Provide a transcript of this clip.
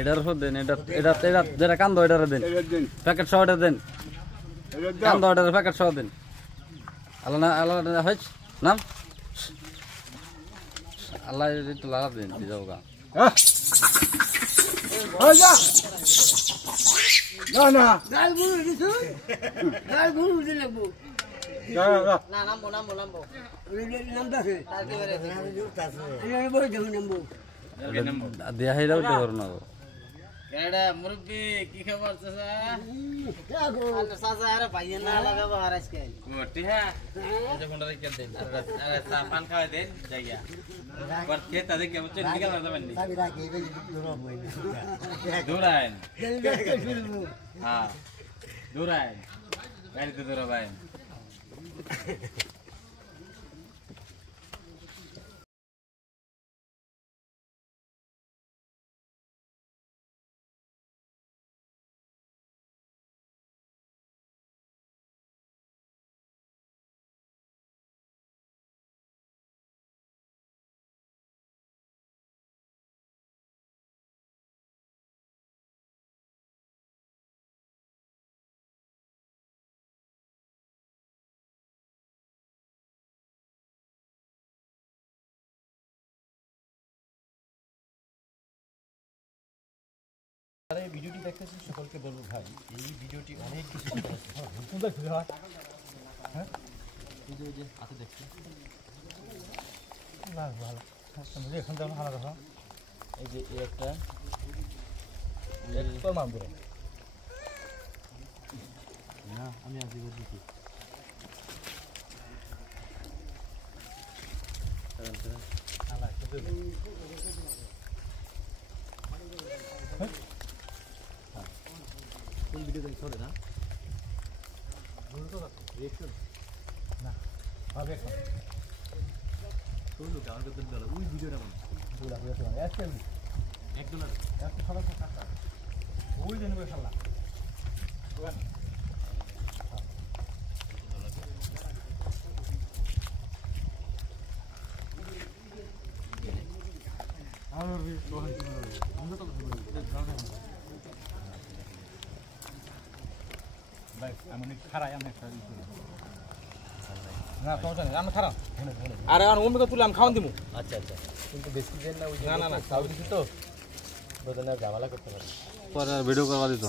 এটার উপর দেন, এটা যেটা কান্দ এটার দেন, প্যাকেট সহ এটা দেন, কান্দ এটার প্যাকেট সহ দেন। আল্লাহ না আল্লাহ হয়েছ নাম আল্লাহ একটু লাগা দেন যাও গা। না না গাল গুলো দিছো গাল গুলো দিলে বউ না না না নামবো নামটা আছে তাকে বেরে আমি বই দেব নামবো দেয়া হয়ে যাও তো না কেডা মুরব্বি কি খবর চাচা লাগো আরে চাচা আরে ভাইয়া না লাগাবো আর আজকে মোটি হ্যাঁ এই কোনটা রেখে দেন আরে চা পান খাওয়াই দেন যাইয়া পর খেত তাদের কেমন চল নিকাল না যাবেন নি সাবি রাখি এই দূর হই দূর আইন হ্যাঁ দূর আইন গাড়িতে দূর ভাই যারা এই ভিডিওটি দেখতেছেন সকলকে বলবো ভাই এই ভিডিওটি অনেক কিছু হ্যাঁ এই যে হাতে দেখছি না ভালো এখন যেমন ভালো কথা এই যে একটা মান ধরে না আমি আজকে দিচ্ছি কোন ভিডিও দেখছ না রিঅ্যাকশন না হবে এখন শুনলো কার কথা বলা ওই ভিডিওটা মানে পুরো পুরো শোনা একদম একটা খারাপ কথা ওই দিন বলে শালা আর भी सोहन हम तो ভাই আমি খারাপ আমি একটা না সমস্যা নেই আমি খারাপ আরে আর অন্য তুলে আমি খাওয়ান দিমু আচ্ছা আচ্ছা কিন্তু বেশি দেন না ওই না না না খাওয়া দিছি তো বদলে ঝামেলা করতে পারি পরে ভিডিও করবা দিত।